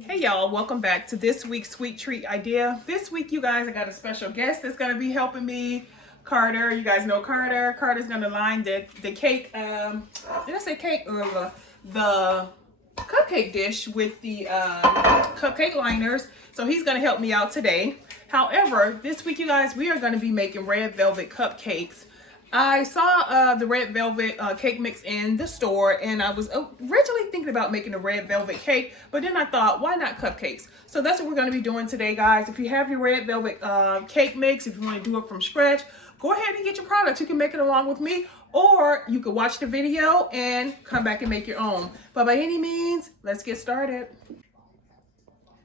Hey y'all, welcome back to this week's sweet treat idea. This week, you guys, I got a special guest that's going to be helping me, Carter. You guys know Carter. Carter's going to line the cake, did I say cake? Or the cupcake dish with the cupcake liners. So he's going to help me out today. However, this week, you guys, we are going to be making red velvet cupcakes. I saw the red velvet cake mix in the store, and I was originally thinking about making a red velvet cake, but then I thought, why not cupcakes? So that's what we're going to be doing today, guys. If you have your red velvet cake mix, if you want to do it from scratch, go ahead and get your product. You can make it along with me, or you can watch the video and come back and make your own. But by any means, let's get started.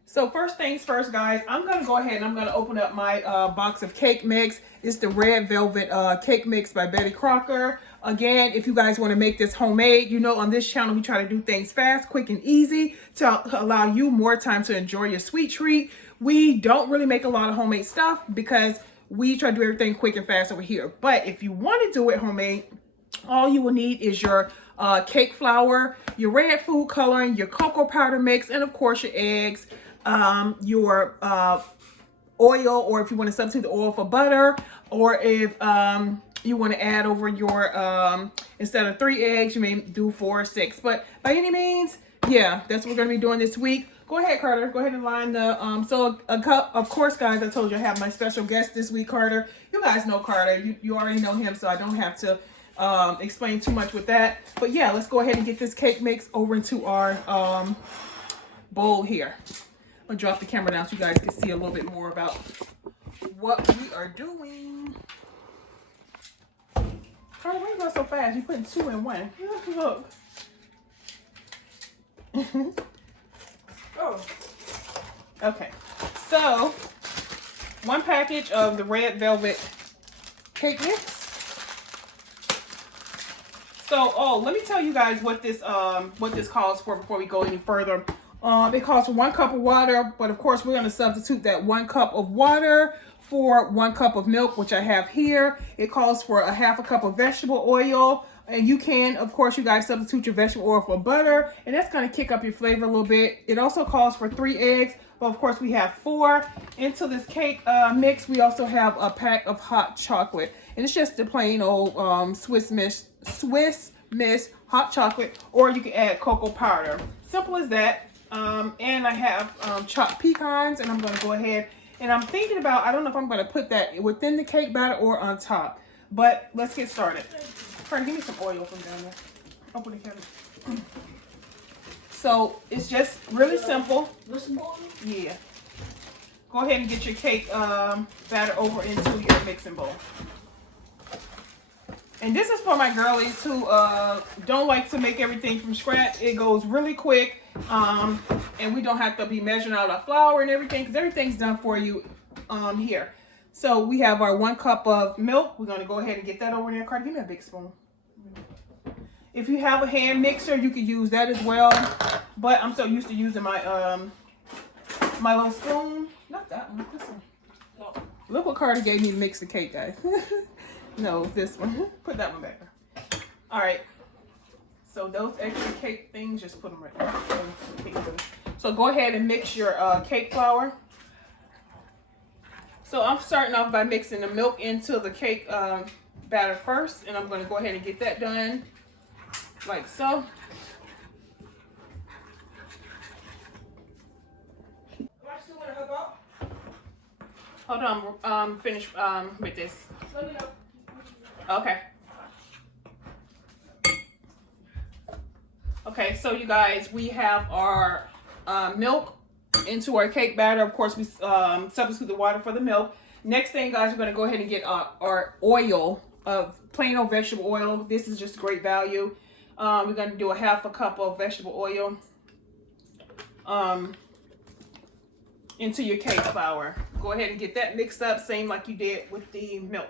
So first things first, guys, I'm going to go ahead and I'm going to open up my box of cake mix. It's the Red Velvet Cake Mix by Betty Crocker. Again, if you guys want to make this homemade, you know on this channel we try to do things fast, quick, and easy to allow you more time to enjoy your sweet treat. We don't really make a lot of homemade stuff because we try to do everything quick and fast over here. But if you want to do it homemade, all you will need is your cake flour, your red food coloring, your cocoa powder mix, and of course your eggs. Your oil, or if you want to substitute the oil for butter, or if you want to add over your instead of 3 eggs, you may do 4 or 6. But by any means, yeah, that's what we're going to be doing this week. Go ahead, Carter. Go ahead and line the so a cup. Of course, guys, I told you I have my special guest this week, Carter. You guys know Carter. You already know him, so I don't have to explain too much with that. But yeah, let's go ahead and get this cake mix over into our bowl here. I'll drop the camera down so you guys can see a little bit more about what we are doing. Carter, why are you going so fast? You're putting 2 in 1. Look. Oh. Okay. So, 1 package of the red velvet cake mix. So, let me tell you guys what this calls for before we go any further. It calls for 1 cup of water, but of course we're going to substitute that 1 cup of water for 1 cup of milk, which I have here. It calls for a 1/2 cup of vegetable oil, and you can, of course, you guys substitute your vegetable oil for butter, and that's going to kick up your flavor a little bit. It also calls for 3 eggs, but of course we have 4. Into this cake mix, we also have a pack of hot chocolate, and it's just the plain old Swiss Miss hot chocolate, or you can add cocoa powder. Simple as that. And I have chopped pecans, and I'm going to go ahead and I'm thinking about, I don't know if I'm going to put that within the cake batter or on top, but let's get started. Frank, give me some oil from down there. Open the cabinet. So it's just really simple. Yeah. Go ahead and get your cake batter over into your mixing bowl. And this is for my girlies who don't like to make everything from scratch. It goes really quick. And we don't have to be measuring out our flour and everything because everything's done for you here. So we have our 1 cup of milk. We're going to go ahead and get that over there. Cardi, give me a big spoon. If you have a hand mixer, you can use that as well. But I'm so used to using my my little spoon. Not that one. This one. Look what Cardi gave me to mix the cake, guys. No, this one. Put that one back there. All right. So those extra cake things, just put them right there. So go ahead and mix your cake flour. So I'm starting off by mixing the milk into the cake batter first. And I'm going to go ahead and get that done like so. Hold on, finish with this. Okay. Okay, so you guys, we have our milk into our cake batter. Of course, we substitute the water for the milk. Next thing, guys, we're going to go ahead and get our oil, plain old vegetable oil. This is just great value. We're going to do a 1/2 cup of vegetable oil into your cake flour. Go ahead and get that mixed up, same like you did with the milk.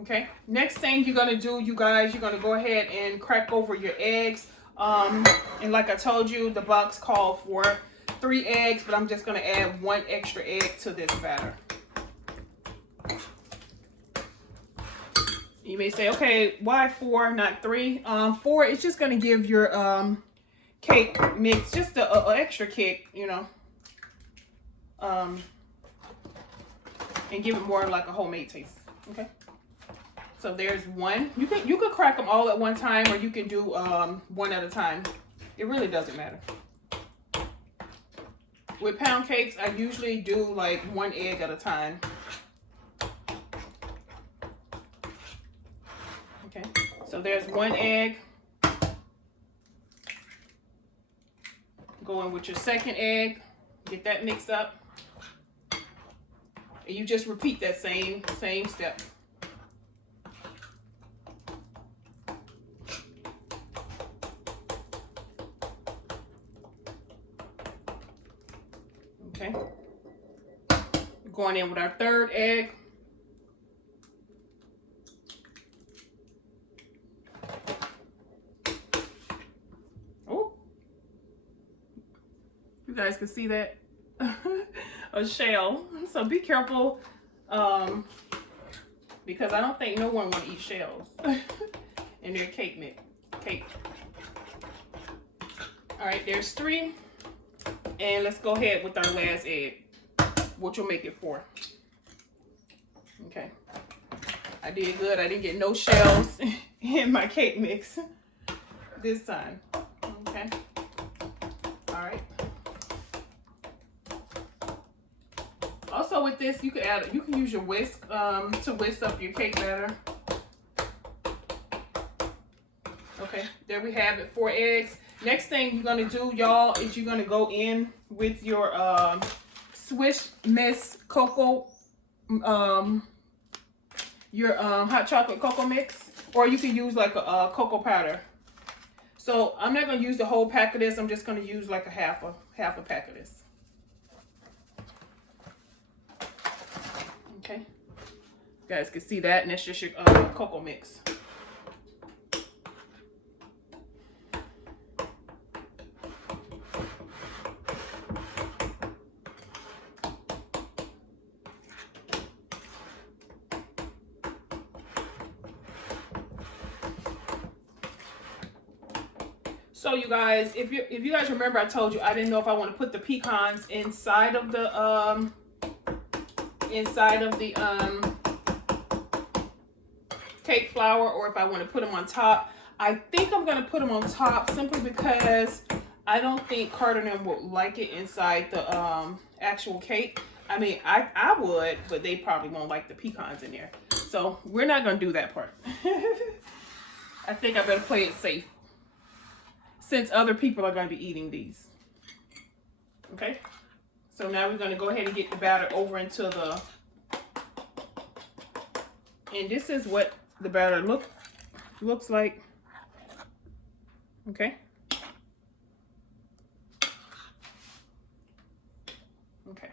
Okay, next thing you're gonna do, you guys, you're gonna go ahead and crack over your eggs. And like I told you, the box called for 3 eggs, but I'm just gonna add 1 extra egg to this batter. You may say, okay, why 4, not 3? 4 is just going to give your cake mix just a extra kick, you know, and give it more like a homemade taste. Okay. So there's 1. You could crack them all at one time, or you can do 1 at a time. It really doesn't matter. With pound cakes, I usually do like 1 egg at a time. Okay, so there's 1 egg. Go in with your second egg. Get that mixed up. And you just repeat that same step. Okay. Going in with our third egg. Oh, you guys can see that. A shell. So be careful, because I don't think no one want to eat shells in their cake. All right, there's 3. And let's go ahead with our last egg, which will make it 4. Okay. I did good. I didn't get no shells in my cake mix this time. Okay. All right. Also with this, you can use your whisk to whisk up your cake batter. Okay, there we have it, 4 eggs. Next thing you're gonna do, y'all, is you're gonna go in with your Swiss Miss cocoa, your hot chocolate cocoa mix, or you can use like a cocoa powder. So I'm not gonna use the whole pack of this. I'm just gonna use like a half a pack of this. Okay, you guys can see that, and that's just your cocoa mix. So you guys, if you guys remember, I told you I didn't know if I want to put the pecans inside of the cake flour, or if I want to put them on top. I think I'm going to put them on top simply because I don't think Carter and them would like it inside the actual cake. I mean, I would, but they probably won't like the pecans in there. So we're not going to do that part. I think I better play it safe, since other people are going to be eating these. Okay, so now we're going to go ahead and get the batter over into the, and this is what the batter looks like. Okay. Okay.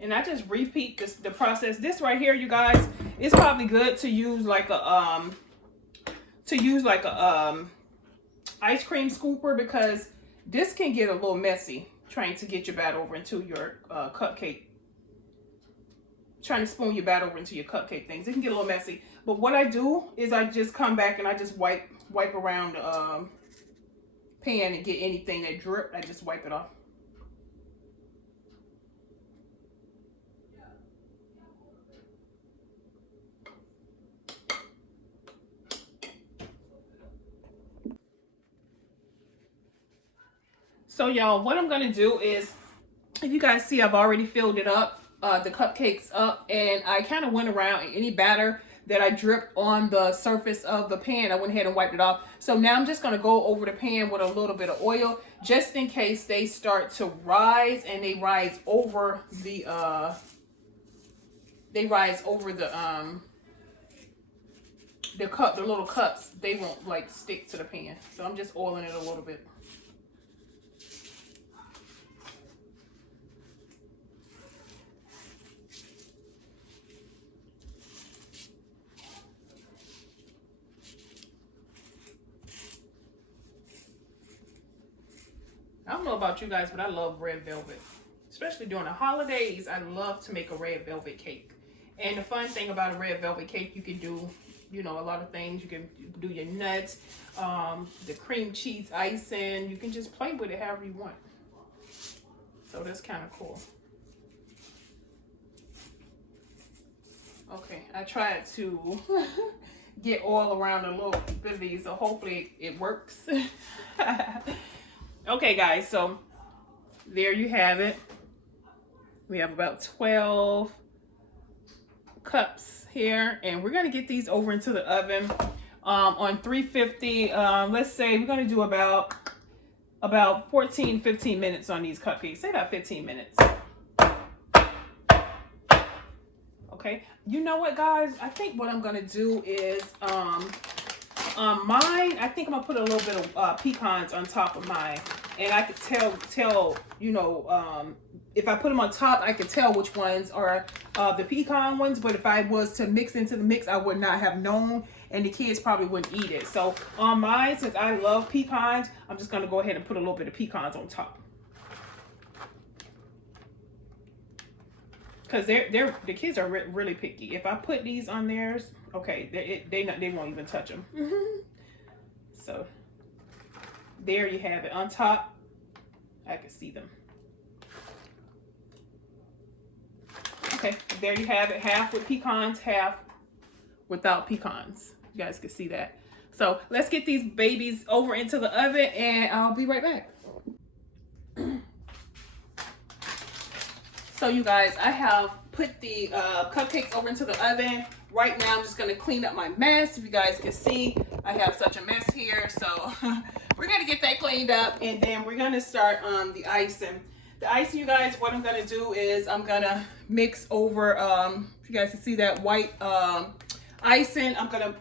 And I just repeat the process. This right here, you guys, it's probably good to use like a ice cream scooper, because this can get a little messy trying to get your batter over into your cupcake. Trying to spoon your batter over into your cupcake things. It can get a little messy. But what I do is I just come back and I just wipe around the pan and get anything that drip. I just wipe it off. So y'all, what I'm gonna do is, if you guys see, I've already filled it up, the cupcakes up, and I kind of went around, and any batter that I dripped on the surface of the pan, I went ahead and wiped it off. So now I'm just gonna go over the pan with a little bit of oil, just in case they start to rise, and they rise over the little cups. They won't like stick to the pan. So I'm just oiling it a little bit. I don't know about you guys, but I love red velvet. Especially during the holidays, I love to make a red velvet cake. And the fun thing about a red velvet cake, you can do, you know, a lot of things. You can do your nuts, the cream cheese icing. You can just play with it however you want. So that's kind of cool. Okay, I tried to get oil around a little bit of these, so hopefully it works. Okay, guys, so there you have it. We have about 12 cups here, and we're gonna get these over into the oven on 350. Let's say we're gonna do about 14-15 minutes on these cupcakes. Say about 15 minutes. Okay, you know what, guys? I think what I'm gonna do is mine. I think I'm gonna put a little bit of pecans on top of mine, and I could tell you know, if I put them on top, I could tell which ones are the pecan ones. But if I was to mix into the mix, I would not have known, and the kids probably wouldn't eat it. So on mine, since I love pecans, I'm just gonna go ahead and put a little bit of pecans on top. Because the kids are really picky. If I put these on theirs, okay, they won't even touch them. So there you have it. On top, I can see them. Okay, there you have it. Half with pecans, half without pecans. You guys can see that. So let's get these babies over into the oven, and I'll be right back. So you guys, I have put the cupcakes over into the oven. Right now, I'm just gonna clean up my mess. If you guys can see, I have such a mess here. So we're gonna get that cleaned up, and then we're gonna start on the icing. The icing, you guys, what I'm gonna do is I'm gonna mix over, if you guys can see that white icing, I'm gonna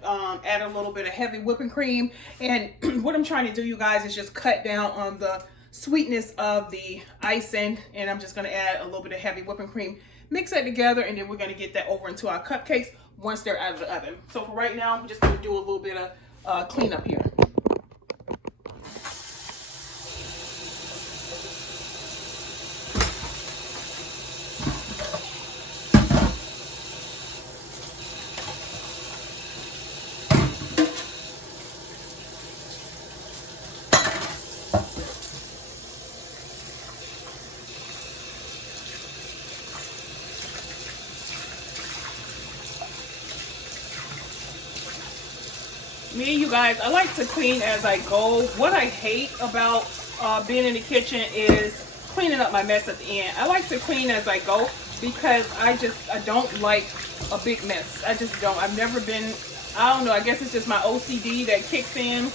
add a little bit of heavy whipping cream. And what I'm trying to do, you guys, is just cut down on the sweetness of the icing, and I'm just going to add a little bit of heavy whipping cream, mix that together, and then we're going to get that over into our cupcakes once they're out of the oven. So for right now, I'm just going to do a little bit of cleanup here. Me, you guys, I like to clean as I go. What I hate about being in the kitchen is cleaning up my mess at the end. I like to clean as I go because I don't like a big mess. I just don't. I've never been, I don't know, I guess it's just my OCD that kicks in.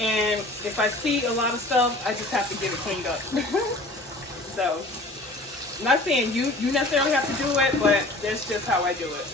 And if I see a lot of stuff, I just have to get it cleaned up. So, I'm not saying you necessarily have to do it, but that's just how I do it.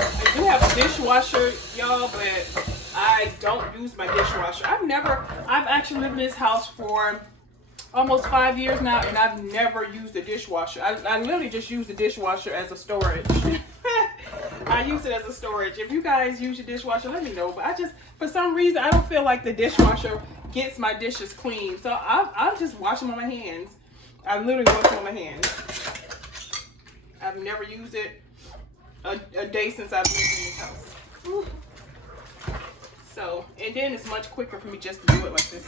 I do have a dishwasher, y'all, but I don't use my dishwasher. I've actually lived in this house for almost 5 years now, and I've never used a dishwasher. I literally just use the dishwasher as a storage. I use it as a storage. If you guys use your dishwasher, let me know. But for some reason, I don't feel like the dishwasher gets my dishes clean. So I'll just wash them on my hands. I literally wash them on my hands. I've never used it a day since I've lived in this house. Whew. So, and then it's much quicker for me just to do it like this.